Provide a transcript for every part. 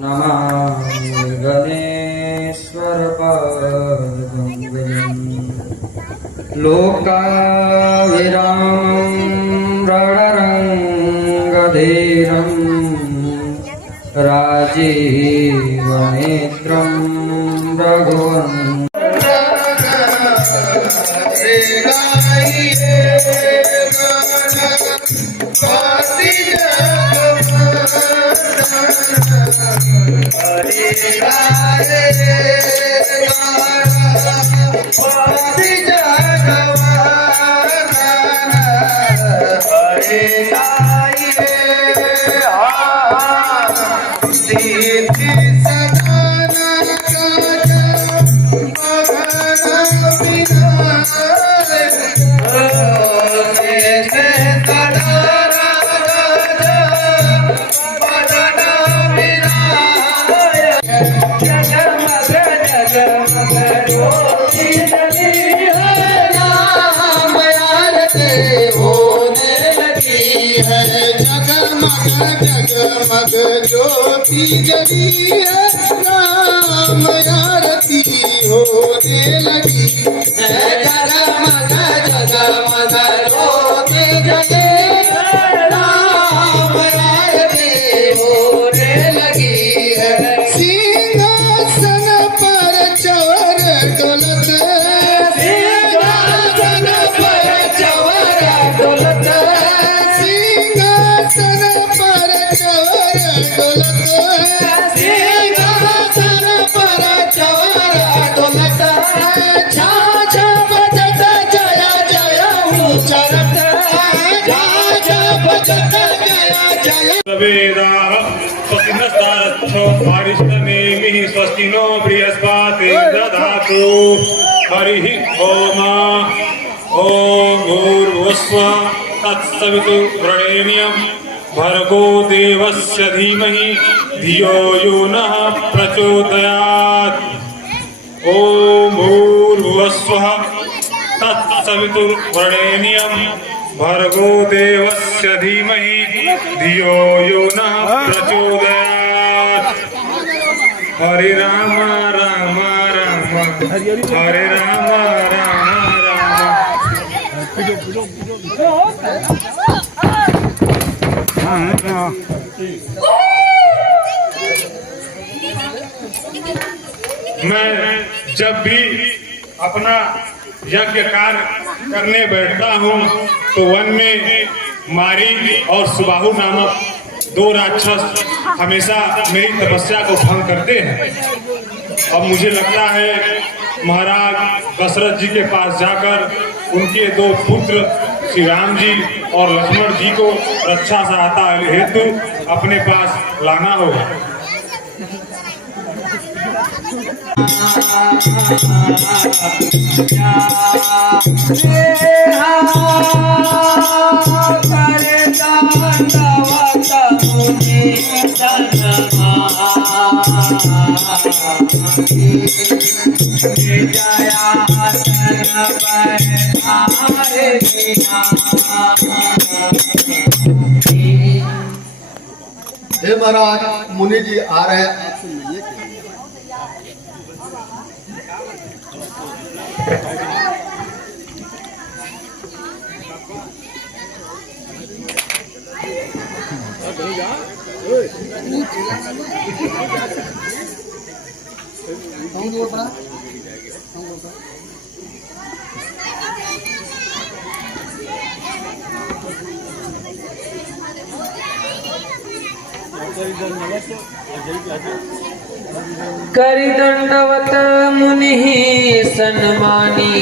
नमामि गणेश्वरपादं लोकाविरामं रणरङ्गधीरं राजीवनेत्रं रघुवंशं जगमग ज्योति जली है, राम आरती होने लगी है। जगमग जगमग ज्योति जली है, राम आरती होने लगी है। सिंहासन पर चवर डोलत, सिंहासन पर चवर डोलत, सिंहासन पर चवर डोलत, सिंहासन पर चवर डोलत, झाझ बजत जय जय उच्चरत, झाझ बजत जय जय। वेदाः स्वस्तिनस्तारच्छो वारिष्ठनेमिः स्वस्ति नो बृहस्पतिर्दधातु दधातु। हरिः ओम। ॐ भूर्भुवस्सुः तत्सवितुर्वरेण्यं भर्गो देवस्य धीमहि धियो यो नः प्रचोदयात्। ॐ भूर्भुवस्सुः तत्सवितुर्वरेण्यं भर्गो देवस्य धीमहि धियो यो नः प्रचोदयात्। हरे राम राम राम हरे राम राम राम। मैं जब भी अपना यज्ञ कार्य करने बैठता हूँ तो वन में मारी और सुबाहु नामक दो राक्षस हमेशा मेरी तपस्या को भंग करते हैं। अब मुझे लगता है महाराज दशरथ जी के पास जाकर उनके दो पुत्र श्री राम जी और लक्ष्मण जी को रक्षा सहायता हेतु अपने पास लाना होगा। हे महाराज, मुनि जी आ रहे हैं, आपसे मिलिए। करि दंडवत मुनिः सन्मानी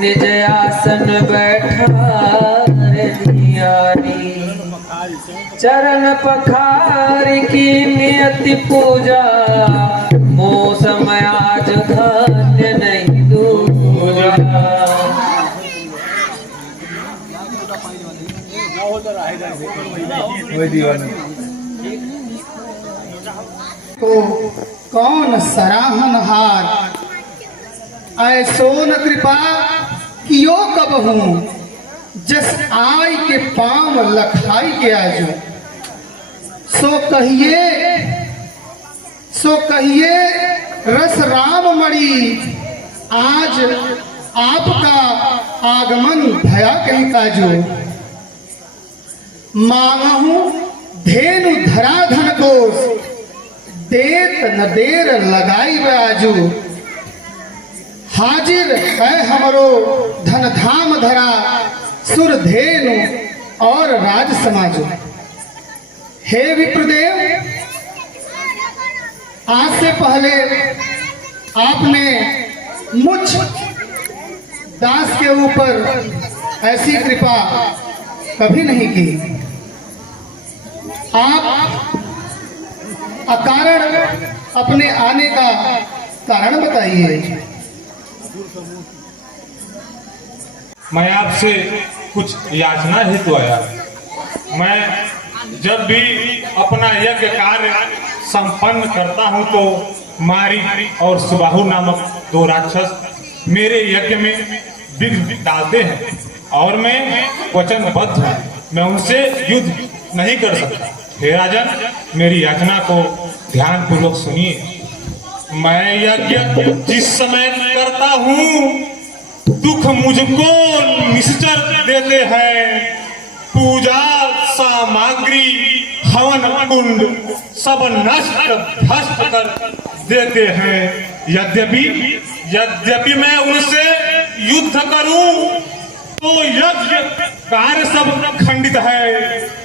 निज आसन बैठारी। चरण पखारि की नियति पूजा मो समय आज धन्य नहीं दूजा। तो कौन सराहनहार ऐसो न कृपा कियो कब हूँ, जस आय के पाँव लखाई के आजो। सो कहिए सो कहिए रस राम मणि, आज आपका आगमन भया कहीं काजो। मांगहूं धेनु धरा धन कोष, देत न देर लगाई बाजू। हाजिर है हमरो धन धाम धरा, सुर धेनु और राज समाजो। हे विप्रदेव, आज से पहले आपने मुझ दास के ऊपर ऐसी कृपा कभी नहीं की। आप अकारण अपने आने का कारण बताइए। मैं आपसे कुछ याचना हेतु आया। मैं जब भी अपना यज्ञ कार्य संपन्न करता हूं तो मारी और सुबाहु नामक दो राक्षस मेरे यज्ञ में विघ्न डालते हैं और मैं वचनबद्ध हूं, मैं उनसे युद्ध नहीं कर सकता। हे राजन, मेरी याचना को ध्यान पूर्वक सुनिए। मैं यज्ञ जिस समय करता हूं दुख मुझको निश्चर देते हैं। पूजा सामग्री हवन कुंड सब नष्ट भ्रष्ट कर देते हैं। यद्यपि मैं उनसे युद्ध करूं तो यज्ञ कार्य सब खंडित है।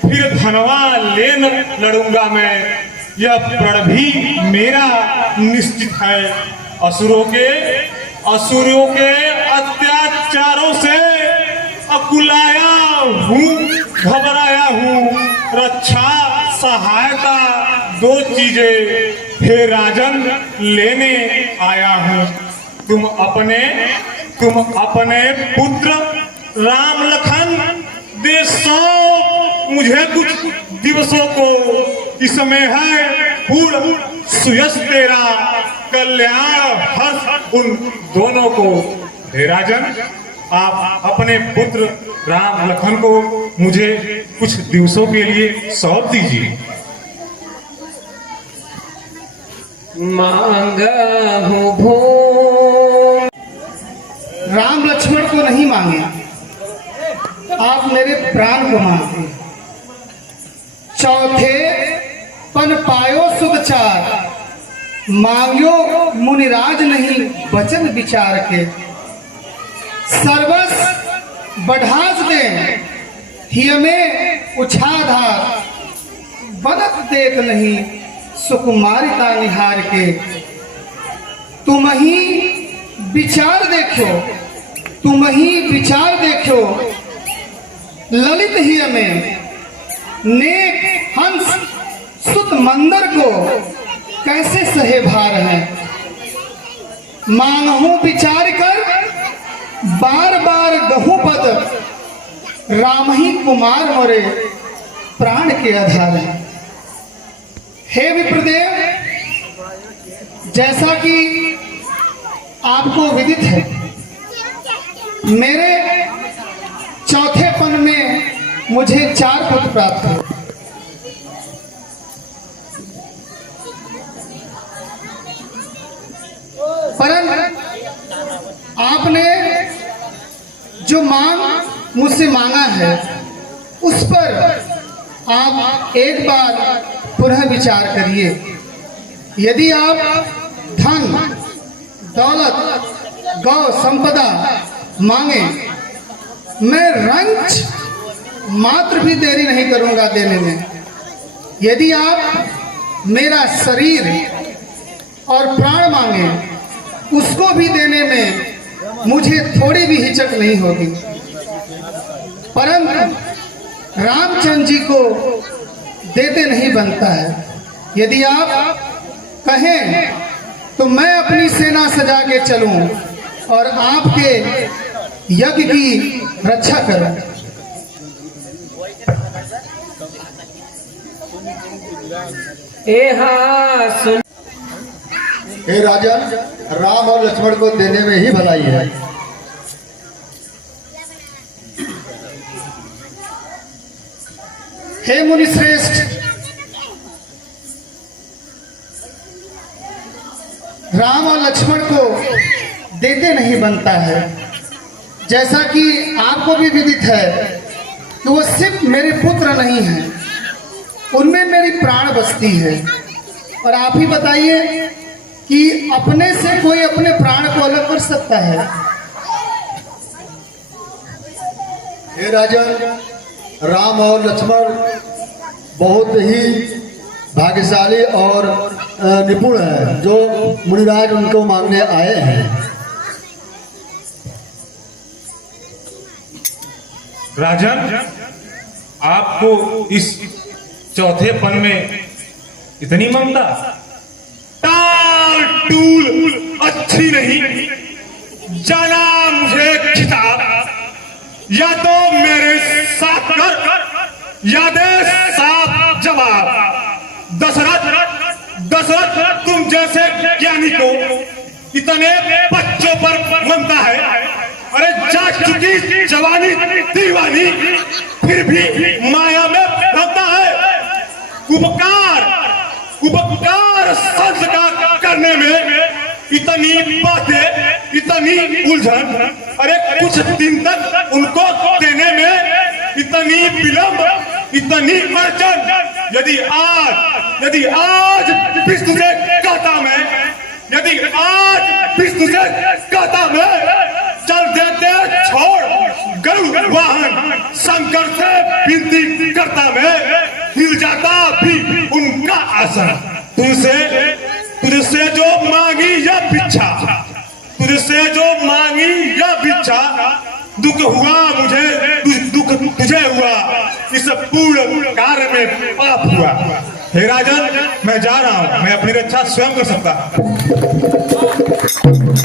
फिर धनवा लेन लड़ूंगा मैं, यह प्रण भी मेरा निश्चित है। असुरों के अत्याचारों से अकुलाया हूँ, घबराया हूँ। रक्षा सहायता दो चीजें हे राजन लेने आया हूँ। तुम अपने पुत्र राम लखन दे सो मुझे कुछ दिवसों को। इसमें है पूर्ण सुयश तेरा, कल्याण हर्ष उन दोनों को। हे राजन, आप अपने पुत्र राम लखन को मुझे कुछ दिवसों के लिए सौंप दीजिए। मांगा हूँ भूम। राम लक्ष्मण को नहीं मांगे, आप मेरे प्राण को मांगे। चौथे पन पायो सुखचार, मांग्यो मुनिराज नहीं वचन विचार के। सर्वस बढ़ास दे हिय में उछाधार, बदत देख नहीं सुकुमारिता निहार के। तुम ही विचार देखो, तुम ही विचार देखो, ललित ही में नेक हंस सुत मंदर को कैसे सहे भार है। मांगहूं विचार कर बार बार गहूं पद, राम ही कुमार मोरे प्राण के आधार है। हे विप्रदेव, जैसा कि आपको विदित है, मेरे चौथे पन में मुझे 4 पुत्र प्राप्त हुए। परंतु आपने जो मांग मुझसे मांगा है उस पर आप एक बार पुनः विचार करिए। यदि आप धन दौलत गौ संपदा मांगे, मैं रंच मात्र भी देरी नहीं करूंगा देने में। यदि आप मेरा शरीर और प्राण मांगे, उसको भी देने में मुझे थोड़ी भी हिचक नहीं होगी। परंतु रामचंद्र जी को देते नहीं बनता है। यदि आप कहें तो मैं अपनी सेना सजा के चलूं और आपके यज्ञ की रक्षा करूं। सुन। हे राजन, राम और लक्ष्मण को देने में ही भलाई है। हे मुनि श्रेष्ठ, राम और लक्ष्मण को देते नहीं बनता है। जैसा कि आपको भी विदित है कि वो सिर्फ मेरे पुत्र नहीं हैं, उनमें मेरी प्राण बसती है। और आप ही बताइए कि अपने से कोई अपने प्राण को अलग कर सकता है? हे राजन, राम और लक्ष्मण बहुत ही भाग्यशाली और निपुण है जो मुनिराज उनको मांगने आए हैं। राजन, आपको इस चौथे पन में इतनी ममता? टाल टूल अच्छी नहीं। जाना मुझे खिताब, या तो मेरे साथ कर या दे साफ जवाब। दशरथ तुम जैसे ज्ञानी को इतने बच्चों पर ममता है। अरे जा चुकी जवानी दीवानी, फिर भी माया में रहता है। उपकार संस्कार करने में इतनी बातें, इतनी उलझन। अरे कुछ दिन तक उनको देने में इतनी विलंब, इतनी अड़चन। यदि आज विष्णु से कहता मैं, यदि आज विष्णु से कहता मैं, चल देते छोड़ गरुड़ वाहन। शंकर से विनती करता मैं, हिल जाता भी उनका आसन। तुझसे जो मांगी या भिक्षा, तुझसे जो मांगी या भिक्षा, दुख हुआ मुझे, दुख तुझे हुआ, इस पूर्ण कार्य में पाप हुआ। हे राजन, मैं जा रहा हूं, मैं अपनी रक्षा स्वयं कर सकता।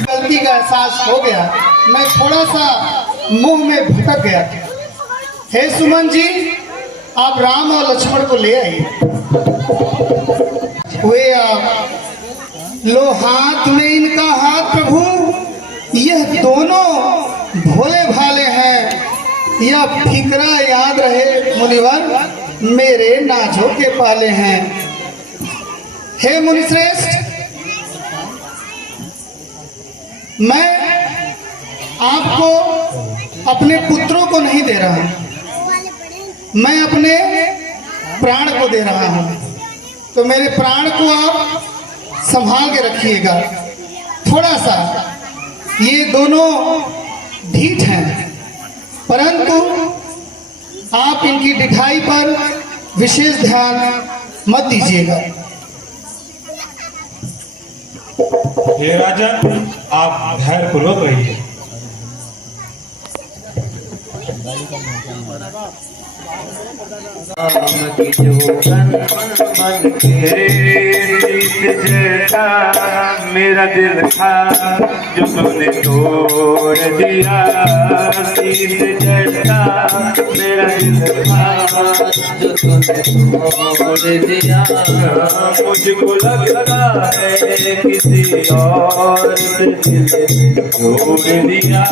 गलती का एहसास हो गया, मैं थोड़ा सा मुंह में भटक गया। हे सुमन जी, आप राम और लक्ष्मण को ले आइए। वे आप लो हाथ में इनका हाथ प्रभु, यह दोनों भोले भाले हैं। यह फिक्रा याद रहे मुनिवर, मेरे नाझों के पाले हैं। हे मुनिश्रेष्ठ, मैं आपको अपने पुत्रों को नहीं दे रहा, मैं अपने प्राण को दे रहा हूं। तो मेरे प्राण को आप संभाल के रखिएगा। थोड़ा सा ये दोनों ढीठ हैं, परंतु आप इनकी दिखाई पर विशेष ध्यान मत दीजिएगा। हे राजन, आप धैर्य पूर्वक रहिए। जैसा मेरा दिल था जो तूने तोड़ दिया, शीश जैसा मेरा दिल था जो तूने तोड़ दिया। मुझको लगता है किसी और से दिल जोड़ दिया,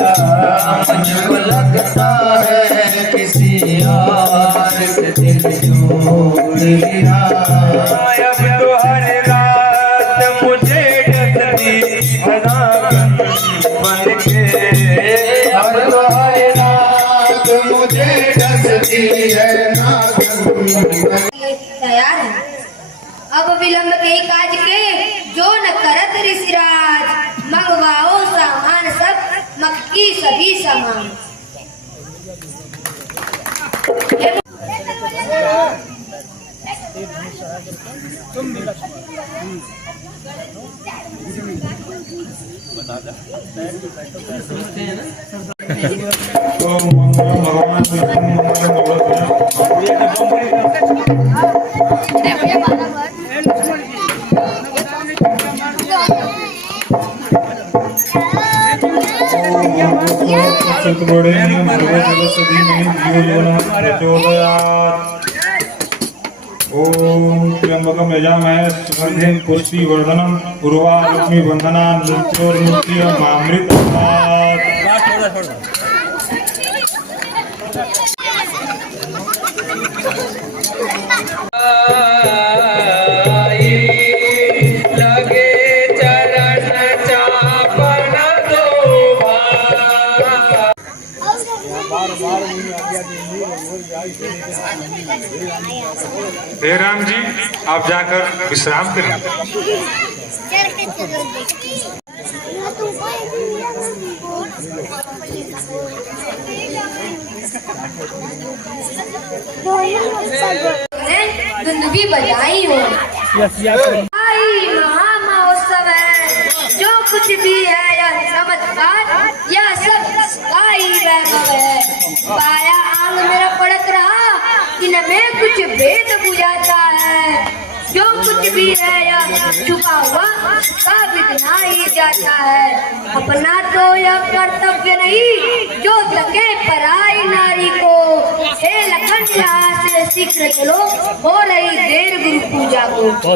मुझको लगता है किसी और से दिल जोड़ दिया। अब तो हर रात मुझे डसती भगवान बन के, अब तो हर रात मुझे डसती है तैयार है। अब विलंब के काज के जो न करत ऋषिराज, मंगवाओ सामान सब मख की सभी सामान। भगवान ओम त्र्यंबकम यजामहे सुगंधिं पुष्टिवर्धनम् उर्वारुक्मि बंधनान् मृत्योर्मुक्तियमामृतात्। लगे हे राम जी, आप जाकर विश्राम करें। धुंध भी बजाई हो। आई महामहोत्सव है, जो कुछ भी है यह चमत्कार, यह सब सगाई वैभव है। पाया आंग मेरा पड़क रहा कि न में कुछ भेद बुझाता है। जो कुछ भी है यह छुपा हुआ का बिगनाई जाता है। अपना तो यह कर्तव्य नहीं जो लगे पराई नारी को। हे लखन यहाँ से शीघ्र चलो, हो रही देर गुरु पूजा को।